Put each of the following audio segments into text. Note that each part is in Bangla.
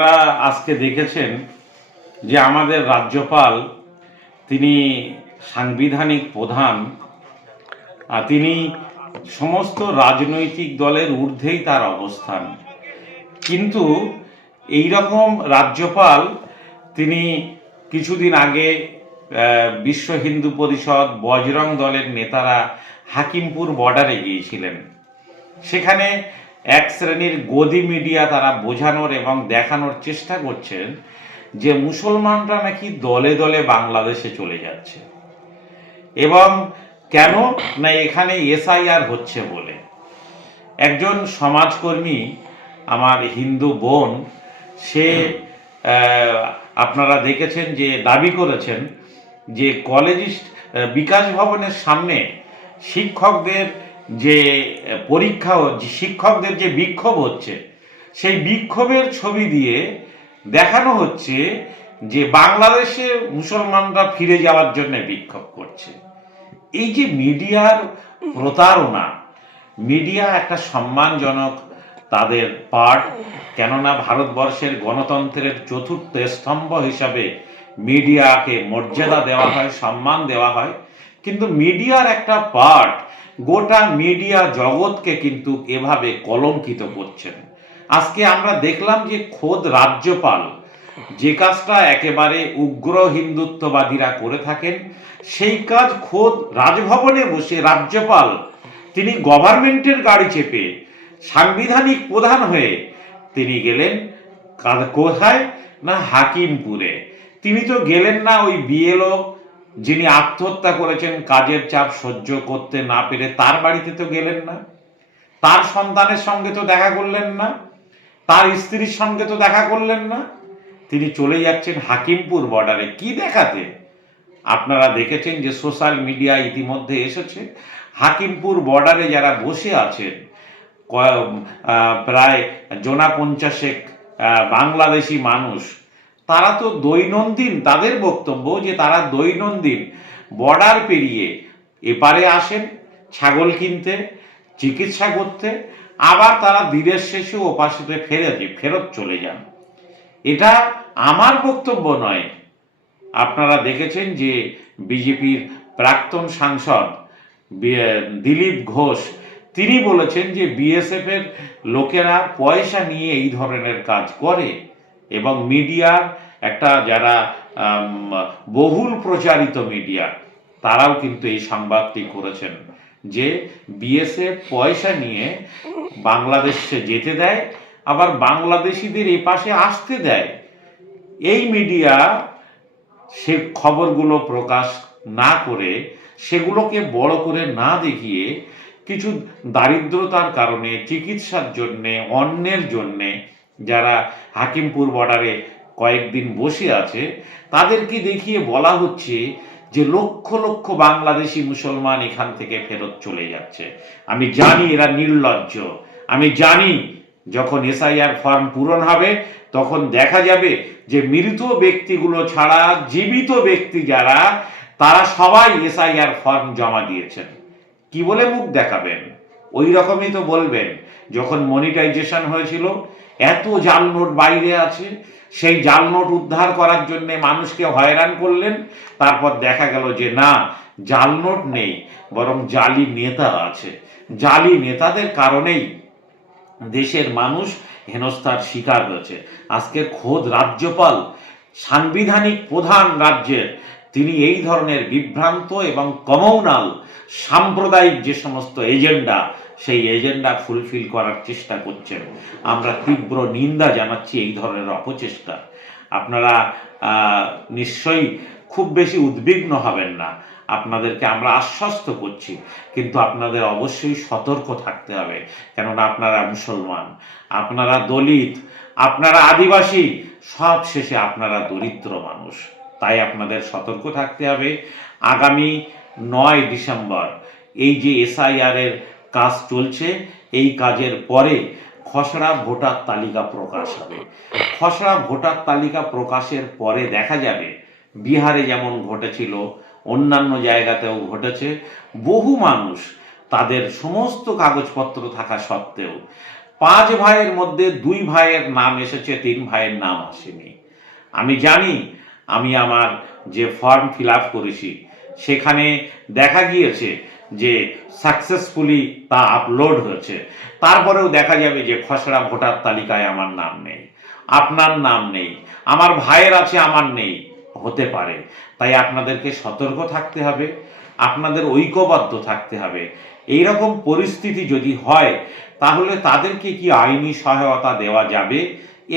আপনারা আজকে দেখেছেন যে আমাদের রাজ্যপাল, তিনি সাংবিধানিক প্রধান, আর তিনি সমস্ত রাজনৈতিক দলের ঊর্ধ্বেই তার অবস্থান। কিন্তু এই রকম রাজ্যপাল, তিনি কিছুদিন আগে বিশ্ব হিন্দু পরিষদ, বজরং দলের নেতারা হাকিমপুর বর্ডারে গিয়েছিলেন। সেখানে এক শ্রেণির গদি মিডিয়া তারা বোঝানোর এবং দেখানোর চেষ্টা করছেন যে মুসলমানরা নাকি দলে দলে বাংলাদেশে চলে যাচ্ছে। এবং কেন না এখানে এসআইআর হচ্ছে বলে। একজন সমাজকর্মী, আমার হিন্দু বোন, সে আপনারা দেখেছেন যে দাবি করেছেন যে কলেজিস্ট বিকাশ ভবনের সামনে শিক্ষকদের যে পরীক্ষা হ- যে শিক্ষকদের যে বিক্ষোভ হচ্ছে, সেই বিক্ষোভের ছবি দিয়ে দেখানো হচ্ছে যে বাংলাদেশে মুসলমানরা ফিরে যাওয়ার জন্য বিক্ষোভ করছে। এই যে মিডিয়ার প্রতারণা, মিডিয়া একটা সম্মানজনক তাদের পার্ট কেননা ভারতবর্ষের গণতন্ত্রের চতুর্থ স্তম্ভ হিসাবে মিডিয়াকে মর্যাদা দেওয়া হয়, সম্মান দেওয়া হয়। কিন্তু মিডিয়ার একটা পার্ট গোটা মিডিয়া জগৎকে কিন্তু এভাবে কলঙ্কিত করছেন। আজকে আমরা দেখলাম যে খোদ রাজ্যপাল যে কাজটা একেবারে উগ্র হিন্দুত্ববাদীরা করে থাকেন, সেই কাজ খোদ রাজভবনে বসে রাজ্যপাল, তিনি গভর্নমেন্টের গাড়ি চেপে সাংবিধানিক প্রধান হয়ে তিনি গেলেন কোথায়? না হাকিমপুরে। তিনি তো গেলেন না ওই বিএলও যিনি আত্মহত্যা করেছেন, কাজের চাপ সহ্য করতে না পেরে তার বাড়িতে তো গেলেন না। তার সন্তানের সঙ্গে তো দেখা করলেন না। তার স্ত্রীর সঙ্গে তো দেখা করলেন না। তিনি চলে যাচ্ছেন হাকিমপুর বর্ডারে। কি দেখাতে? আপনারা দেখেছেন যে সোশ্যাল মিডিয়া ইতিমধ্যে এসেছে, হাকিমপুর বর্ডারে যারা বসে আছেন প্রায় জোনা পঞ্চাশেক বাংলাদেশি মানুষ তারা তো দৈনন্দিন তাদের বক্তব্য যে তারা দৈনন্দিন বর্ডার পেরিয়ে এপারে আসেন, ছাগল কিনতে, চিকিৎসা করতে, আবার তারা দিনের শেষে ওপাশেতে ফেরত ফেরত চলে যান। এটা আমার বক্তব্য নয়। আপনারা দেখেছেন যে বিজেপির প্রাক্তন সাংসদ দিলীপ ঘোষ, তিনি বলেছেন যে বিএসএফের লোকেরা পয়সা নিয়ে এই ধরনের কাজ করে। এবং মিডিয়ার একটা যারা বহুল প্রচারিত মিডিয়া, তারাও কিন্তু এই সংবাদটি করেছেন যে বিএসএফ পয়সা নিয়ে বাংলাদেশে যেতে দেয়, আবার বাংলাদেশিদের এ পাশে আসতে দেয়। এই মিডিয়া সে খবরগুলো প্রকাশ না করে, সেগুলোকে বড় করে না দেখিয়ে কিছু দারিদ্রতার কারণে, চিকিৎসার জন্যে, অন্যের জন্যে যারা হাকিমপুর বর্ডারে কয়েকদিন বসে আছে, তাদেরকে দেখিয়ে বলা হচ্ছে যে লক্ষ লক্ষ বাংলাদেশি মুসলমান এখান থেকে ফেরত চলে যাচ্ছে। আমি জানি এরা নির্লজ্জ। আমি জানি যখন এসআইআর ফর্ম পূরণ হবে, তখন দেখা যাবে যে মৃত ব্যক্তিগুলো ছাড়া জীবিত ব্যক্তি যারা, তারা সবাই এসআইআর ফর্ম জমা দিয়েছেন। কি বলে মুখ দেখাবেন? ওই রকমই তো বলবেন। যখন মনিটাইজেশন হয়েছিল, এত জাল নোট বাইরে আছে, সেই জাল নোট উদ্ধার করার জন্য মানুষকে হয়রান করলেন, তারপর দেখা গেল যে না জাল নোট নেই, বরং জালি নেতা আছে। জালি নেতাদের কারণেই দেশের মানুষ হেনস্থার শিকার হয়েছে। আজকে খোদ রাজ্যপাল, সাংবিধানিক প্রধান রাজ্যের, তিনি এই ধরনের বিভ্রান্ত এবং কমৌনাল সাম্প্রদায়িক যে সমস্ত এজেন্ডা, সেই এজেন্ডা ফুলফিল করার চেষ্টা করছেন। আমরা তীব্র নিন্দা জানাচ্ছি এই ধরনের অপচেষ্টা। আপনারা নিশ্চয়ই খুব বেশি উদ্বিগ্ন হবেন না। আপনাদেরকে আমরা আশ্বস্ত করছি। কিন্তু আপনাদের অবশ্যই সতর্ক থাকতে হবে। কেননা আপনারা মুসলমান, আপনারা দলিত, আপনারা আদিবাসী, সব শেষে আপনারা দরিদ্র মানুষ। তাই আপনাদের সতর্ক থাকতে হবে। আগামী নয় ডিসেম্বর। এই যে এসআইআর এর কাজ চলছে, এই কাজের পরে খসড়া ভোটার তালিকা প্রকাশ হবে। খসড়া ভোটার তালিকা প্রকাশের পরে দেখা যাবে, বিহারে যেমন ঘটেছিল, অন্যান্য জায়গাতেও ঘটেছে, বহু মানুষ তাদের সমস্ত কাগজপত্র থাকা সত্ত্বেও পাঁচ ভাইয়ের মধ্যে দুই ভাইয়ের নাম এসেছে, তিন ভাইয়ের নাম আসেনি। আমি জানি, আমি আমার যে ফর্ম ফিল আপ করেছি সেখানে দেখা গিয়েছে যে সাকসেসফুলি তা আপলোড হয়েছে। তারপরেও দেখা যাবে যে খসড়া ভোটার তালিকায় আমার নাম নেই, আপনার নাম নেই, আমার ভাইয়ের আছে, আমার নেই, হতে পারে। তাই আপনাদেরকে সতর্ক থাকতে হবে, আপনাদের ঐক্যবদ্ধ থাকতে হবে। এই রকম পরিস্থিতি যদি হয়, তাহলে তাদেরকে কি আইনি সহায়তা দেওয়া যাবে?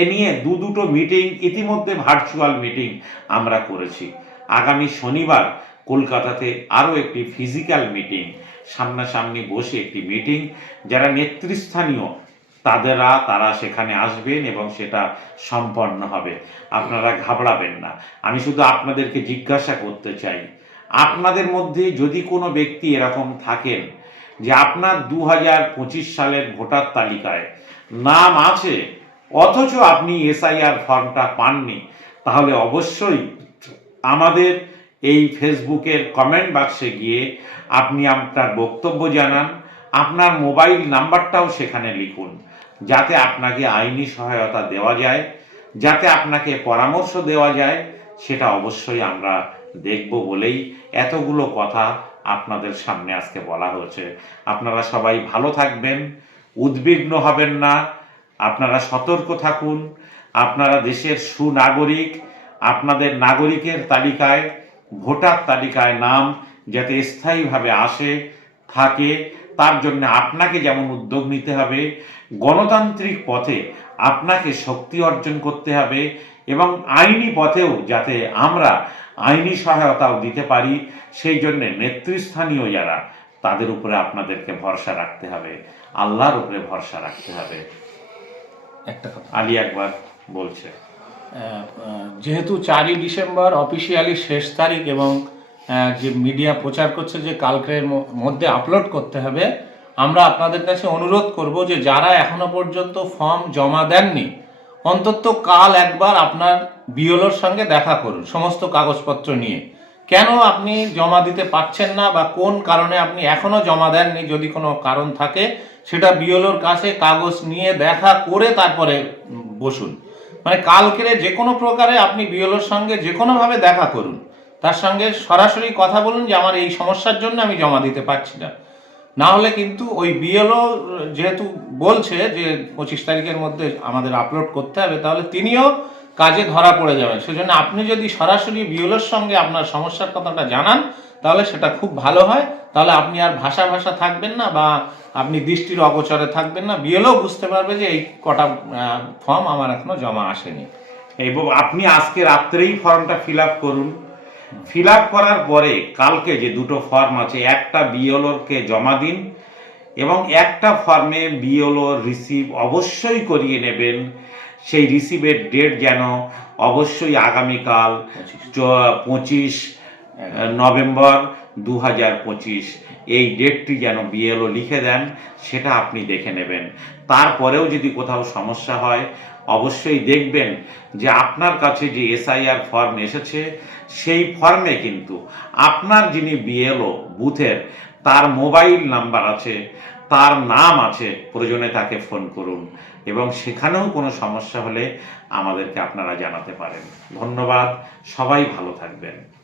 এ নিয়ে দু দুটো মিটিং ইতিমধ্যে ভার্চুয়াল মিটিং আমরা করেছি। আগামী শনিবার কলকাতাতে আরও একটি ফিজিক্যাল মিটিং সামনাসামনি বসে একটি মিটিং যারা নেতৃস্থানীয়, তাদেরা, তারা সেখানে আসবেন এবং সেটা সম্পন্ন হবে। আপনারা ঘাবড়াবেন না। আমি শুধু আপনাদেরকে জিজ্ঞাসা করতে চাই, আপনাদের মধ্যে যদি কোনো ব্যক্তি এরকম থাকেন যে আপনার দু হাজার পঁচিশ সালের ভোটার তালিকায় নাম আছে, অথচ আপনি এসআইআর ফর্মটা পাননি, তাহলে অবশ্যই আমাদের এই ফেসবুকের কমেন্ট বাক্সে গিয়ে আপনি আপনার বক্তব্য জানান, আপনার মোবাইল নাম্বারটাও সেখানে লিখুন, যাতে আপনাকে আইনি সহায়তা দেওয়া যায়, যাতে আপনাকে পরামর্শ দেওয়া যায়, সেটা অবশ্যই আমরা দেখব বলেই এতগুলো কথা আপনাদের সামনে আজকে বলা হয়েছে। আপনারা সবাই ভালো থাকবেন, উদ্বিগ্ন হবেন না, আপনারা সতর্ক থাকুন, আপনারা দেশের সুনাগরিক, আপনাদের নাগরিকের তালিকায় ভোটার তালিকায় নাম যাতে স্থায়ীভাবে আসে থাকে তার জন্য আপনাকে যেমন উদ্যোগ নিতে হবে গণতান্ত্রিক পথে আপনাকে শক্তি অর্জন করতে হবে এবং আইনি পথেও যাতে আমরা আইনি সহায়তাও দিতে পারি সেই জন্যে নেতৃস্থানীয় যারা তাদের উপরে আপনাদেরকে ভরসা রাখতে হবে আল্লাহর উপরে ভরসা রাখতে হবে। একটা কথা। আলী একবার বলছে। যেহেতু চারই ডিসেম্বর অফিসিয়ালি শেষ তারিখ এবং যে মিডিয়া প্রচার করছে যে কালকের মধ্যে আপলোড করতে হবে, আমরা আপনাদের কাছে অনুরোধ করব যে যারা এখনও পর্যন্ত ফর্ম জমা দেননি, অন্তত কাল একবার আপনার বিওলোর সঙ্গে দেখা করুন, সমস্ত কাগজপত্র নিয়ে। কেন আপনি জমা দিতে পারছেন না বা কোন কারণে আপনি এখনও জমা দেননি, যদি কোনো কারণ থাকে, সেটা বিওলোর কাছে কাগজ নিয়ে দেখা করে তারপরে বসুন। মানে কালকের যে কোনো প্রকারে আপনি বিওলোর সঙ্গে যে কোনোভাবে দেখা করুন। তার সঙ্গে সরাসরি কথা বলুন যে আমার এই সমস্যার জন্য আমি জমা দিতে পারছি না। না হলে কিন্তু ওই বিএলও যেহেতু বলছে যে পঁচিশ তারিখের মধ্যে আমাদের আপলোড করতে হবে, তাহলে তিনিও কাজে ধরা পড়ে যাবেন। সেজন্য আপনি যদি সরাসরি বিএলওর সঙ্গে আপনার সমস্যার কথাটা জানান, তাহলে সেটা খুব ভালো হয়। তাহলে আপনি আর ভাষা ভাষা থাকবেন না বা আপনি দৃষ্টির অগোচরে থাকবেন না বিএলও বুঝতে পারবে যে এই কটা ফর্ম আমার এখনও জমা আসেনি। এবং আপনি আজকে রাত্রেই ফর্মটা ফিল আপ করুন। ফিল আপ করার পরে কালকে যে দুটো ফর্ম আছে একটা বিএলওরকে জমা দিন এবং একটা ফর্মে বিএলও রিসিভ অবশ্যই করিয়ে নেবেন। সেই রিসিভের ডেট যেন অবশ্যই আগামীকাল পঁচিশ নভেম্বর দু হাজার পঁচিশ। এই ডেটটি যেন বিএলও লিখে দেন, সেটা আপনি দেখে নেবেন। তারপরেও যদি কোথাও সমস্যা হয়, অবশ্যই দেখবেন যে আপনার কাছে যে এসআইআর ফর্ম এসেছে, সেই ফর্মে কিন্তু আপনার যিনি বিএলও বুথের, তার মোবাইল নাম্বার আছে, তার নাম আছে, প্রয়োজনে তাকে ফোন করুন। এবং সেখানেও কোনো সমস্যা হলে আমাদেরকে আপনারা জানাতে পারেন। ধন্যবাদ, সবাই ভালো থাকবেন।